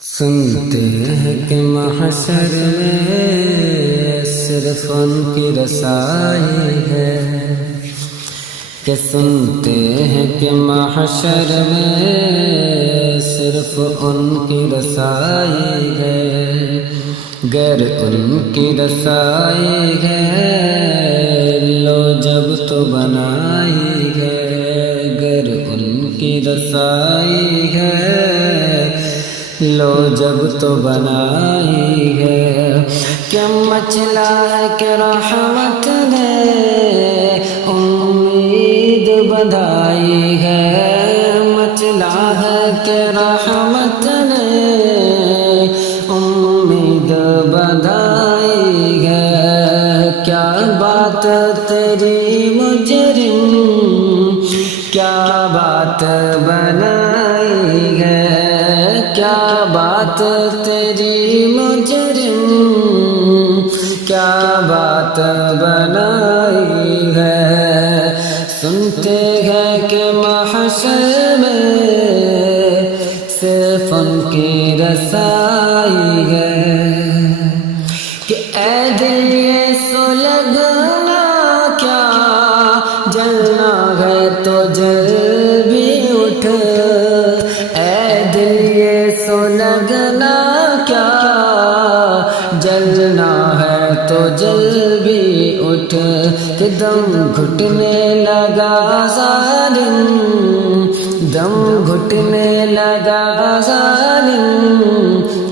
سنتے ہیں کہ محشر میں صرف ان کی رسائی ہے، کہ سنتے ہیں کہ محشر میں صرف ان کی رسائی ہے، گر ان کی رسائی ہے لو جب تو بنائی ہے، گر ان کی رسائی ہے لو جب تو بنائی ہے، کیا مچلا ہے کہ رحمت نے امید بدھائی ہے، مچلا ہے کہ رحمت نے امید بدھائی ہے، کیا بات تیری مجرم کیا بات بنائی ہے، کیا بات تیری مجرم کیا بات بنائی ہے، سنتے ہیں کہ محشر میں صرف ان کی رسائی ہے، کہ اے دل یہ سو لگنا کیا جلنا ہے تو جل بھی اٹھ، اے دل یہ سو لگنا کیا جلنا ہے تو جل بھی اٹھ، کہ دم گھٹنے لگا ظالم دم گھٹنے لگا ظالم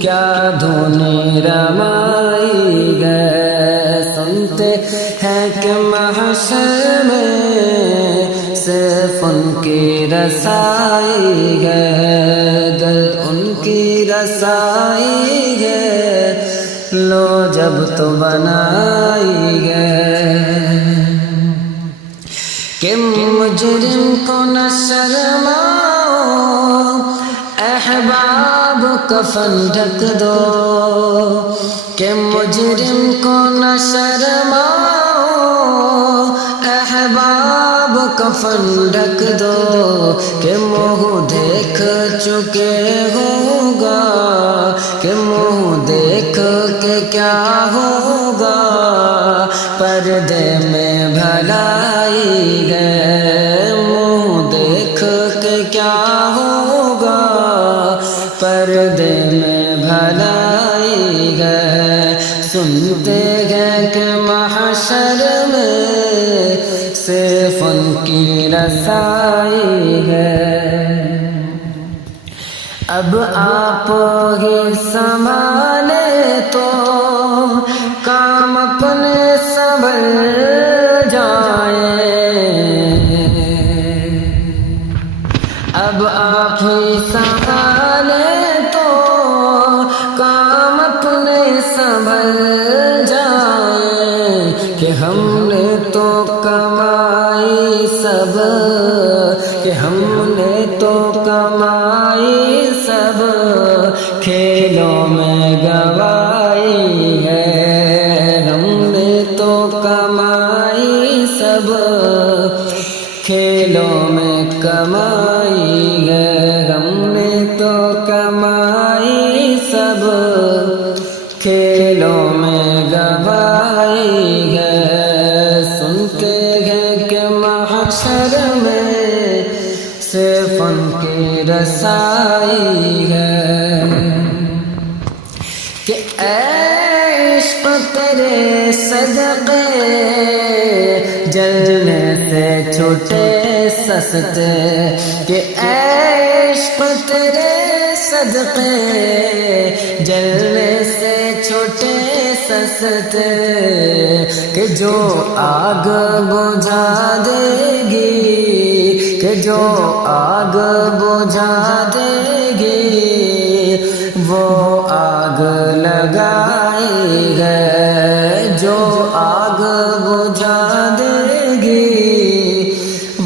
کیا دھونے رمائی ہے، سنتے ہیں کہ محشر میں صرف ان کی رسائی ہے، گر ان کی رسائی ہے لو جب تو بنائی ہے، کہ مجرم کو نہ شرماؤ احباب کفن ڈھک دو، کہ مجرم کو نہ شرماؤ احباب کفن ڈھک دو، کہ منہ دیکھ چکے ہوگا کہ منہ دیکھ کے کیا ہوگا، پردے میں بھلائی ہے، منہ دیکھ کے کیا ہوگا پردے میں بھلائی ہے، سنتے ہیں کہ محشر میں صرف ان کی رسائی ہے، اب آپ ہی سنبھالے تو کام اپنے سنبھل جائیں، اب آپ ہی سنبھالے تو کام اپنے سنبھل جائیں، کہ ہم نے تو کمائی سب کہ ہم نے تو کمائی سب کھیلوں میں گوائی ہے، ہم نے تو کمائی سب کھیلوں میں کمائی ہے، ہم نے تو کمائی سب کھیلوں میں گوائی ہے، سنتے ہیں کہ محشر میں صرف ان کی رسائی ہے، کہ اے عشق تیرے صدقے جلنے سے چھوٹے سستے، کہ اے عشق تیرے صدقے جلنے سے چھوٹے سستے، کہ جو آگ بجھا دے گی کہ جو آگ بجھا دے گی وہ آگ لگائی ہے، جو آگ بجھا دے گی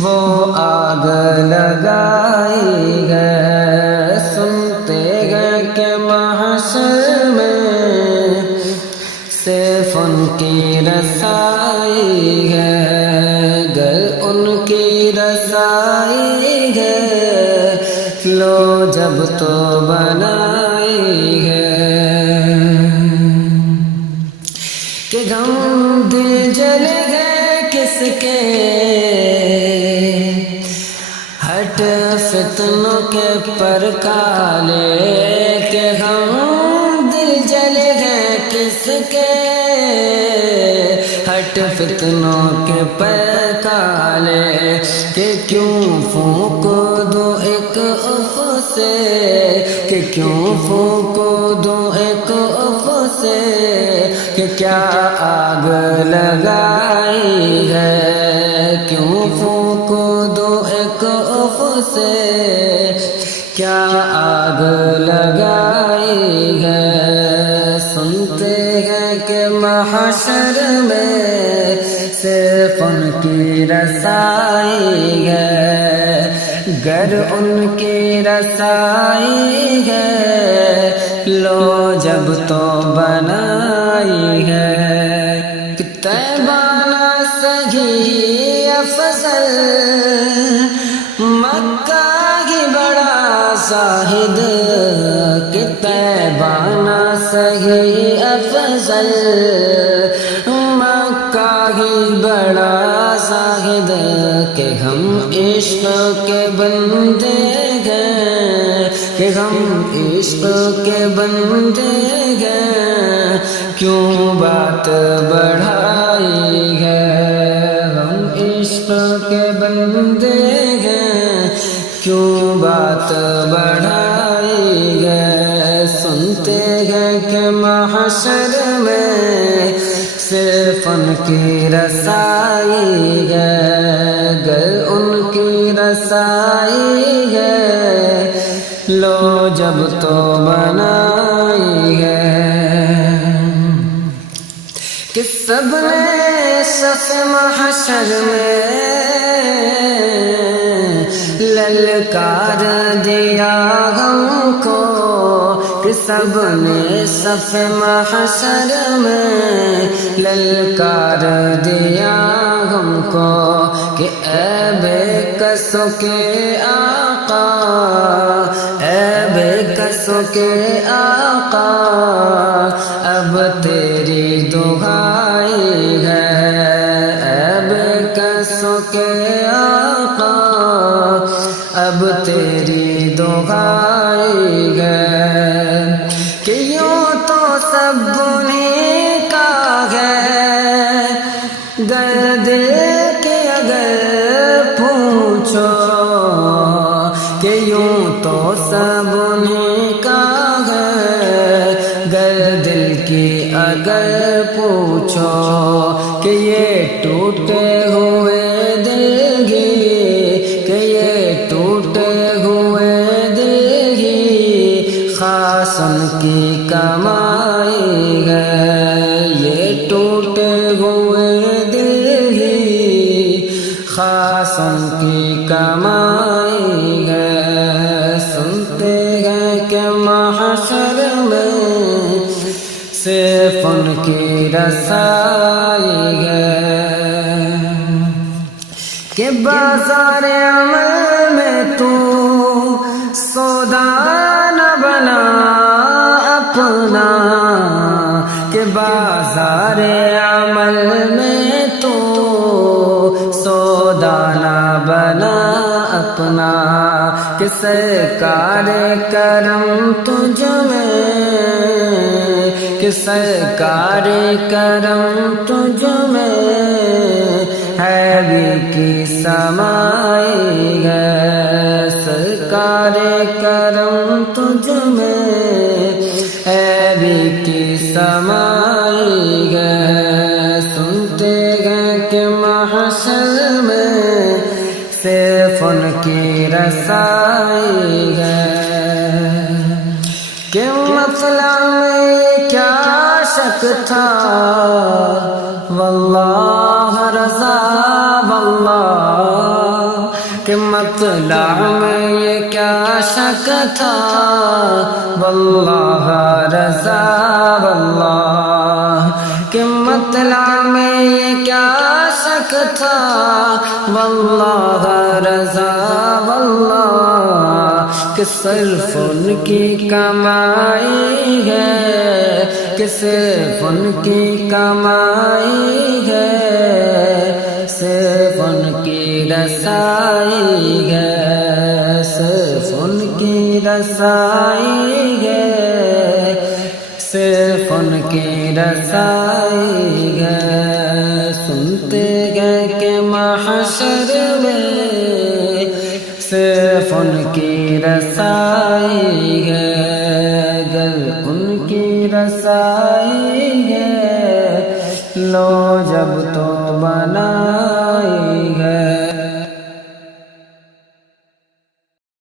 وہ آگ لگائی ہے، سنتے ہیں کہ محشر میں صرف ان کی رسائی ہے، گر ان کی رسائی ہے لو جب تو بنائی ہے کہ غم دل جل گئے کس کے ہٹ فتنوں کے پر کالے کہ غم دل جل گئے کس کے ہٹ فتنوں کے پر کالے کہ کیوں پھونک دو ایک اف سے کہ کیوں پھونک دو ایک اف سے کہ کیا آگ لگائی ہے کیوں پھونک دو ایک اف سے کیا آگ لگائی ہے سنتے ہیں کہ محشر میں صرف ان کی رسائی ہے گر ان کی رسائی ہے لو جب تو بنائی ہے کہ طیبانہ سہی افضل مکہ ہی بڑا زاہد کہ طیبانہ سہی افضل مکہ ہی بڑا زاہد کہ ہم عشق کے بندے ہیں کہ ہم عشق کے بندے ہیں کیوں بات بڑھائی ہے ہم عشق کے بندے ہیں کیوں بات بڑھائی ہے سنتے ہیں کہ محشر میں صرف ان کی رسائی ہے گر ان کی رسائی ہے لو جب تو بنائی ہے کہ سب نے صف محشر میں للکار دیا ہم کو کہ سب نے صف محشر میں للکار دیا ہم کو کہ اے بے کسوں کے آقا اے بے کسوں کے آقا اب تیری دعائی ہے اے بے کسوں کے آقا اب تیری دعائی ہے کہ یوں تو سب انہیں کا ہے گر دل کے اگر پوچھو کہ یوں تو سب انہیں کا ہے گر دل کی اگر پوچھو کہ یہ ٹوٹے ہوئے دل ہی کہ یہ ٹوٹے ہوئے دل ہی خاص ان کی کمائی ہے یہ ٹوٹے ہوئے دل ہی خاص ان کی کمائی ہے سنتے ہیں کہ محشر میں صرف ان کی رسائی ہے کہ بازار عمل میں تو سودا نہ بنا اپنا کہ بازار عمل میں تو سودا نہ بنا اپنا کہ سرکار کرم تجھ میں کہ سرکار کرم تجھ میں ہے بھی کی سمائی ہے سرکار کرم تجھ میں ہے بھی کی سمائی ہے سنتے ہیں کہ محشر میں صرف ان کی رسائی ہے کہ مطلع میں کیا شک تھا واللہ رضا واللہ کہ مطلع میں یہ کیا شک تھا واللہ رضا واللہ کہ مطلع میں یہ کیا شک تھا واللہ رضا واللہ کہ صرف ان کی کمائی ہے، کہ صرف ان کی کمائی ہے، صرف ان کی رسائی ہے، صرف ان کی رسائی ہے، صرف ان کی رسائی ہے۔ سنتے گئے کہ محشر میں صرف ان کی رسائی ہے، گر ان کی رسائی ہے، لو جب تو بنائی